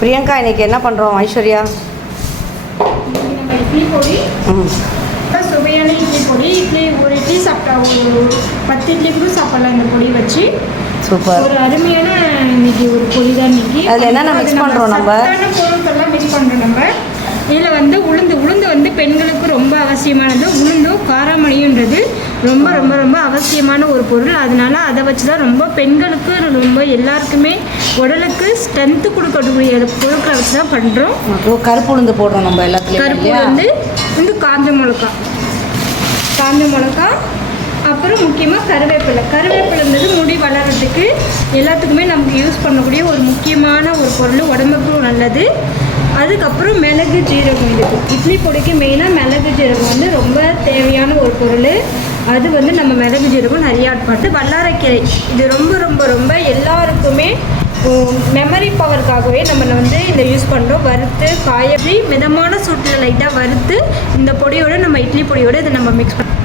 பிரியங்கா இன்னைக்கு என்ன பண்ணுறோம் ஐஸ்வர்யா? நம்ம இட்லி பொடி சுவையான இட்லி பொடி. ஒரு இட்லி சாப்பிட்டா ஒரு 10 இட்லி கூட சாப்பிடலாம் இந்த பொடி வச்சு. சூப்பர். ஒரு அருமையான இன்னைக்கு ஒரு பொடி தான் இன்னைக்கு. அதில் என்னென்ன மிக்ஸ் பண்ணுறோம் நம்ம? பொருட்கள்லாம் மிக்ஸ் பண்ணுறோம் நம்ம. இதில் வந்து உளுந்து வந்து பெண்களுக்கு ரொம்ப அவசியமானது. உளுந்தும் காராமணின்றது ரொம்ப ரொம்ப ரொம்ப அவசியமான ஒரு பொருள். அதனால அதை வச்சு தான் ரொம்ப பெண்களுக்கு ரொம்ப எல்லாருக்குமே உடலுக்கு ஸ்ட்ரென்த்து கொடுக்கக்கூடிய பொருட்களை வச்சு தான் பண்ணுறோம். கருப்பு உளுந்து போடுறோம் நம்ம எல்லாத்துலேயும். கருப்பு உளுந்து காஞ்ச மிளகா அப்புறம் முக்கியமாக கருவேப்பிலைன்றது முடி வளர்கிறதுக்கு எல்லாத்துக்குமே நமக்கு யூஸ் பண்ணக்கூடிய ஒரு முக்கியமான ஒரு பொருள், உடம்புக்கும் நல்லது. அதுக்கப்புறம் மிளகு ஜீரகம். இருக்குது இட்லி பொடிக்கு மெயினாக மிளகு ஜீரகம் வந்து ரொம்ப தேவையான ஒரு பொருள். அது வந்து நம்ம மிளகு ஜீரகம் நிறையா ஆட் பண்ணிட்டு வல்லாரைக்கீரை இது ரொம்ப ரொம்ப ரொம்ப எல்லாருக்குமே மெமரி பவருக்காகவே நம்ம வந்து இதை யூஸ் பண்ணுறோம். வறுத்து காயப்பி மிதமான சூட்டில் லைட்டாக வறுத்து இந்த பொடியோடு நம்ம இட்லி பொடியோடு இதை நம்ம மிக்ஸ் பண்ணுறோம்.